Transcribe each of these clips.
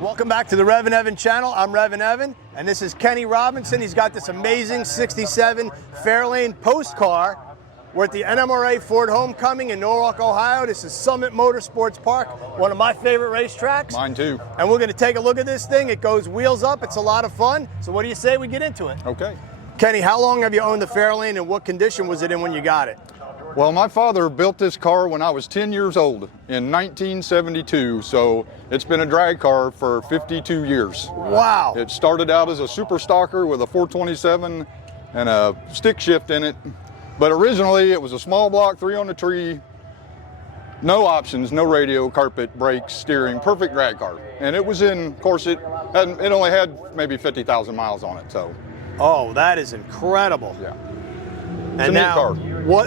Welcome back to the REVan channel. I'm REVan, and this is Kenny Robinson. He's got this amazing 67 Fairlane post car. We're at the NMRA Ford Homecoming in Norwalk, Ohio. This is Summit Motorsports Park, one of my favorite racetracks. Mine too. And we're going to take a look at this thing. It goes wheels up. It's a lot of fun. So what do you say we get into it? Okay. Kenny, how long have you owned the Fairlane, and what condition was it in when you got it? Well, my father built this car when I was 10 years old in 1972, so it's been a drag car for 52 years. Wow. It started out as a super stocker with a 427 and a stick shift in it, but originally it was a small block, 3 on the tree, no options, no radio, carpet, brakes, steering, perfect drag car. And it was in, of course, it only had maybe 50,000 miles on it, so. Oh, that is incredible. Yeah. And now,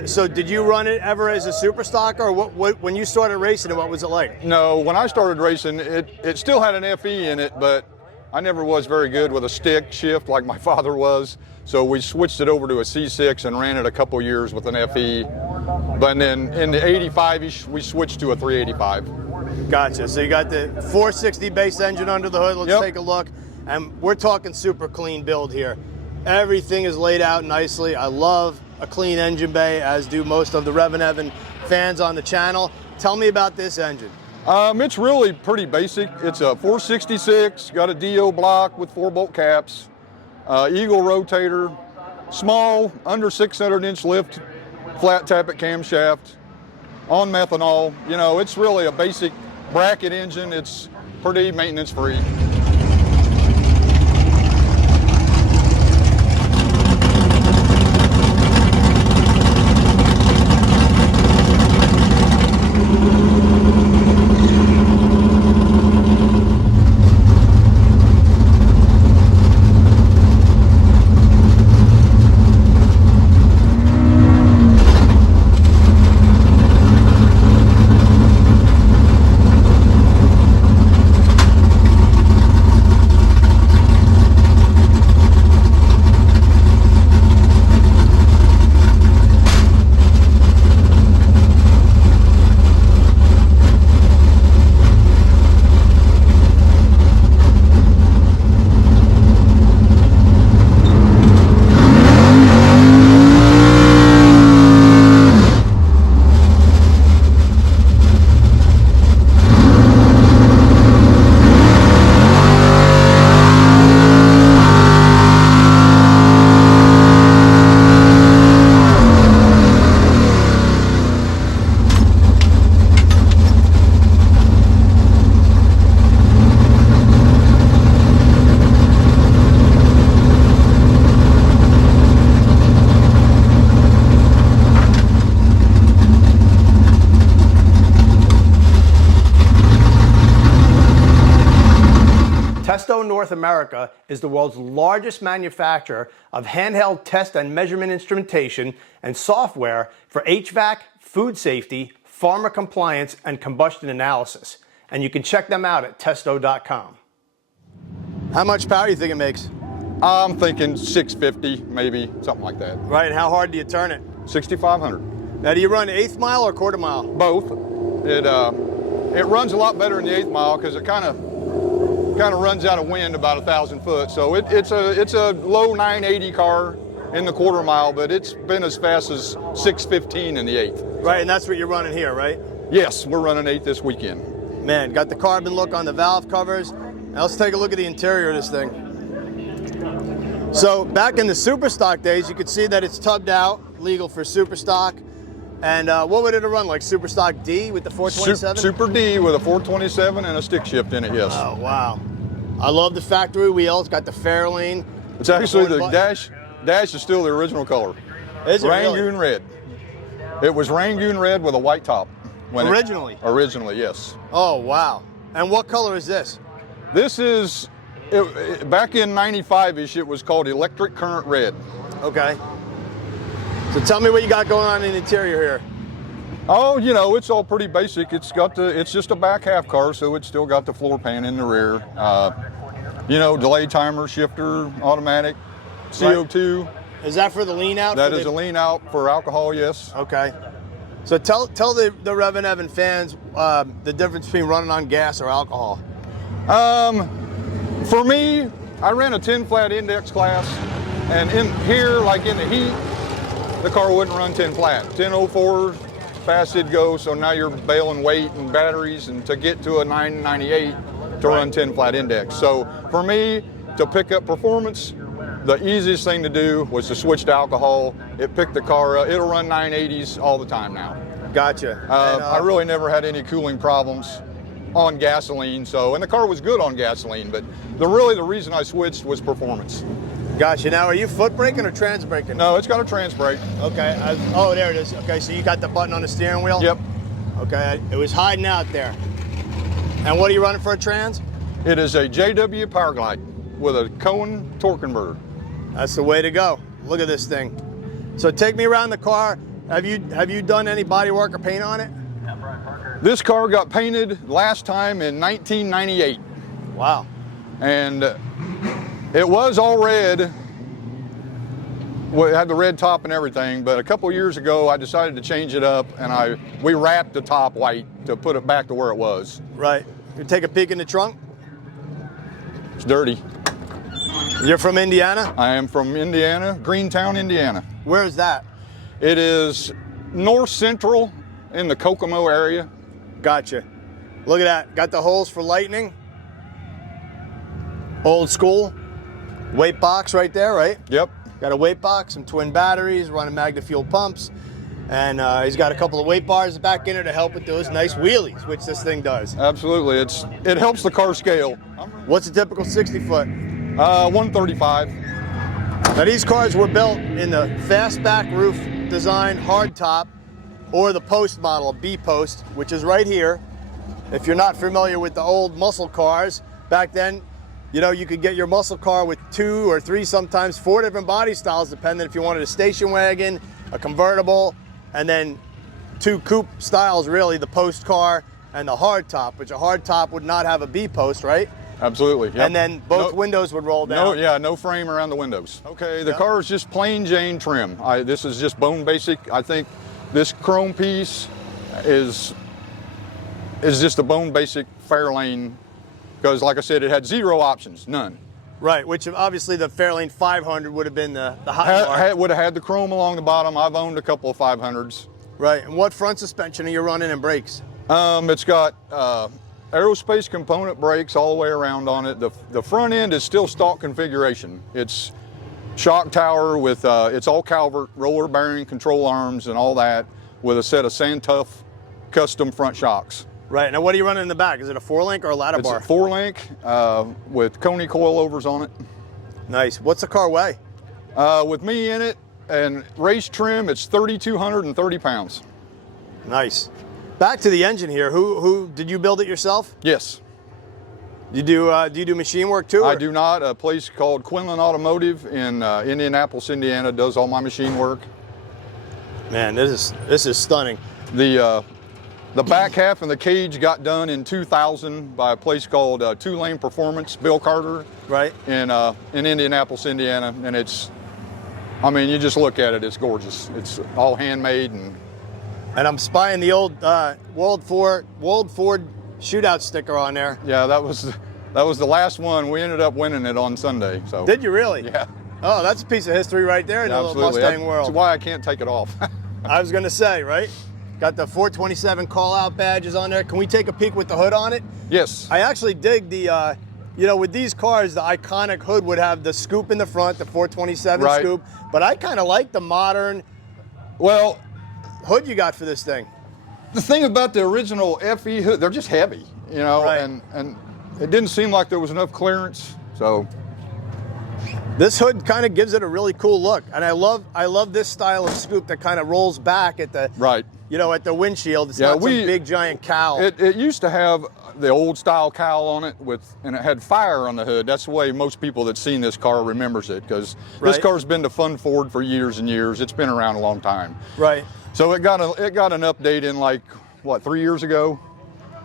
so did you run it ever as a super stocker, or what, when you started racing it, what was it like? No, when I started racing, it still had an FE in it, but I never was very good with a stick shift like my father was. So we switched it over to a C6 and ran it a couple years with an FE. But then in the 85-ish, we switched to a 385. Gotcha. So you got the 460 base engine under the hood. Let's take a look. And we're talking super clean build here. Everything is laid out nicely. I love a clean engine bay, as do most of the REVan fans on the channel. Tell me about this engine. It's really pretty basic. It's a 466, got a DO block with 4-bolt caps, Eagle rotator, small, under 600-inch lift, flat tappet camshaft, on methanol. You know, it's really a basic bracket engine. It's pretty maintenance-free. North America is the world's largest manufacturer of handheld test and measurement instrumentation and software for HVAC, food safety, pharma compliance, and combustion analysis. And you can check them out at testo.com. How much power do you think it makes? I'm thinking 650, maybe, something like that. Right, and how hard do you turn it? 6,500. Now, do you run 1/8 mile or 1/4 mile? Both. It runs a lot better in the 1/8 mile because it kind of runs out of wind about 1,000 foot. So it's a low 980 car in the 1/4 mile, but it's been as fast as 615 in the 1/8. Right, and that's what you're running here, right? Yes, we're running 8 this weekend. Man, got the carbon look on the valve covers. Now let's take a look at the interior of this thing. So back in the super stock days, you could see that it's tubbed out, legal for super stock. And what would it run, like super stock D with the 427? Super D with a 427 and a stick shift in it, yes. Oh, wow. I love the factory wheel. It's got the Fairlane. It's actually the dash is still the original color. Is it Rangoon red. It was Rangoon red with a white top. Originally? Originally, yes. Oh, wow. And what color is this? This is, back in 95-ish, it was called electric current red. Okay. So tell me what you got going on in the interior here. Oh, you know, it's all pretty basic. It's just a back half car, so it's still got the floor pan in the rear. You know, delay timer, shifter, automatic, CO2. Is that for the lean out? That is a lean out for alcohol, yes. Okay. So tell the REVan fans the difference between running on gas or alcohol. For me, I ran a 10 flat index class, and in here, like in the heat, the car wouldn't run 10 flat. 1004, fast it'd go, so now you're bailing weight and batteries, and to get to a 998 to run 10 flat index. So for me, to pick up performance, the easiest thing to do was to switch to alcohol. It picked the car up. It'll run 980s all the time now. Gotcha. I really never had any cooling problems on gasoline, and the car was good on gasoline, but the reason I switched was performance. Gotcha. Now, are you foot braking or trans braking? No, it's got a trans brake. Okay. Oh, there it is. Okay, so you got the button on the steering wheel? Yep. Okay, it was hiding out there. And what are you running for a trans? It is a JW Power Glide with a Cohen torque converter. That's the way to go. Look at this thing. So take me around the car. Have you done any body work or paint on it? This car got painted last time in 1998. Wow. And it was all red. Well, it had the red top and everything, but a couple years ago I decided to change it up, and we wrapped the top white to put it back to where it was. Right. You take a peek in the trunk? It's dirty. You're from Indiana? I am from Indiana, Greentown, Indiana. Where is that? It is north central in the Kokomo area. Gotcha. Look at that. Got the holes for lightning. Old school. Weight box right there, right? Yep. Got a weight box, some twin batteries, running Magna fuel pumps. And he's got a couple of weight bars back in there to help with those nice wheelies, which this thing does. Absolutely. It helps the car scale. What's a typical 60 foot? 135. Now these cars were built in the fastback roof design, hard top, or the post model, B post, which is right here. If you're not familiar with the old muscle cars, back then, you could get your muscle car with 2 or 3, sometimes 4 different body styles, depending if you wanted a station wagon, a convertible, and then 2 coupe styles, really, the post car and the hard top, which a hard top would not have a B post, right? Absolutely. Yep. And then both windows would roll down. No frame around the windows. Okay, the car is just plain Jane trim. This is just bone basic. I think this chrome piece is just a bone basic Fairlane, because like I said, it had 0 options, none. Right, which obviously the Fairlane 500 would have been the hot mark. Would have had the chrome along the bottom. I've owned a couple of 500s. Right, and what front suspension are you running and brakes? It's got aerospace component brakes all the way around on it. The front end is still stock configuration. It's shock tower with, it's all Calvert, roller bearing, control arms and all that, with a set of Sandtuff custom front shocks. Right, now what are you running in the back? Is it a 4-link or a ladder bar? It's a 4-link with Coney coilovers on it. Nice. What's the car weigh? With me in it and race trim, it's 3,230 pounds. Nice. Back to the engine here. Who did you build it yourself? Yes. Do you do machine work too? I do not. A place called Quinlan Automotive in Indianapolis, Indiana, does all my machine work. Man, this is stunning. The back half and the cage got done in 2000 by a place called Two Lane Performance, Bill Carter, right? In Indianapolis, Indiana, and you just look at it, it's gorgeous. It's all handmade and I'm spying the old World Ford shootout sticker on there. Yeah, that was the last one. We ended up winning it on Sunday. So. Did you really? Yeah. Oh, that's a piece of history right there in the little Mustang world. That's why I can't take it off. I was gonna say, right? Got the 427 call-out badges on there. Can we take a peek with the hood on it? Yes. I actually dig the, with these cars, the iconic hood would have the scoop in the front, the 427 right. scoop, but I kind of like the modern hood you got for this thing. The thing about the original FE hood, they're just heavy, right. and it didn't seem like there was enough clearance, so. This hood kind of gives it a really cool look, and I love this style of scoop that kind of rolls back at the right. At the windshield. It's not some big giant cowl. It used to have the old style cowl on it and it had fire on the hood. That's the way most people that's seen this car remembers it, because this car's been to Fun Ford for years and years. It's been around a long time. Right. So it got an update in 3 years ago.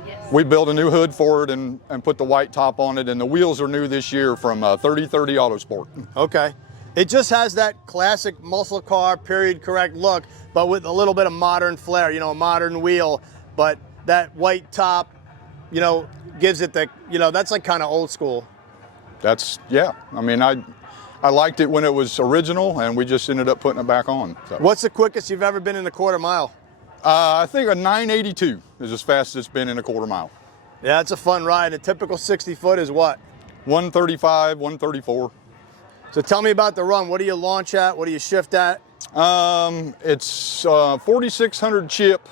Yes. We built a new hood for it and put the white top on it, and the wheels are new this year from 3030 Autosport. Okay. It just has that classic muscle car, period correct look, but with a little bit of modern flair, a modern wheel, but that white top, gives it the, that's like kind of old school. That's, yeah. I mean, I liked it when it was original, and we just ended up putting it back on. So. What's the quickest you've ever been in a quarter mile? I think a 982 is as fast as it's been in a quarter mile. Yeah, it's a fun ride. A typical 60 foot is what? 135, 134. So tell me about the run. What do you launch at? What do you shift at? It's 4,600 chip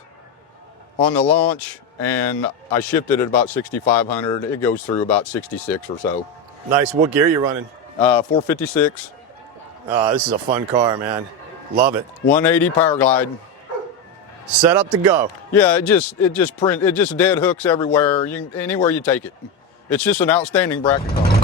on the launch, and I shifted at about 6,500. It goes through about 66 or so. Nice. What gear are you running? 456. This is a fun car, man. Love it. 180 power glide. Set up to go. Yeah, it just dead hooks everywhere. Anywhere you take it. It's just an outstanding bracket car.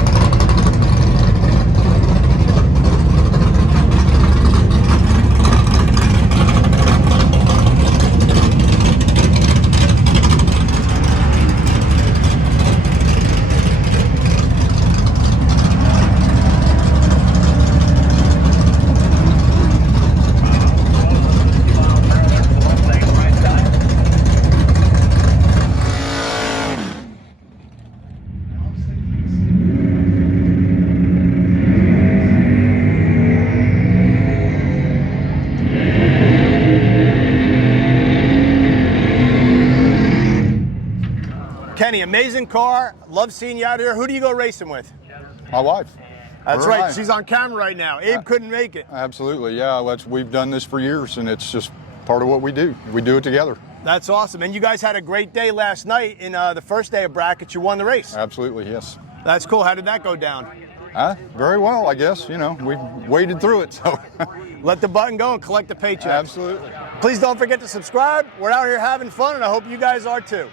Kenny, amazing car. Love seeing you out here. Who do you go racing with? My wife. That's right. She's on camera right now. Abe couldn't make it. Absolutely, yeah. We've done this for years, and it's just part of what we do. We do it together. That's awesome. And you guys had a great day last night in the first day of brackets. You won the race. Absolutely, yes. That's cool. How did that go down? Very well, I guess. We waded through it, so. Let the button go and collect the paycheck. Absolutely. Please don't forget to subscribe. We're out here having fun, and I hope you guys are too.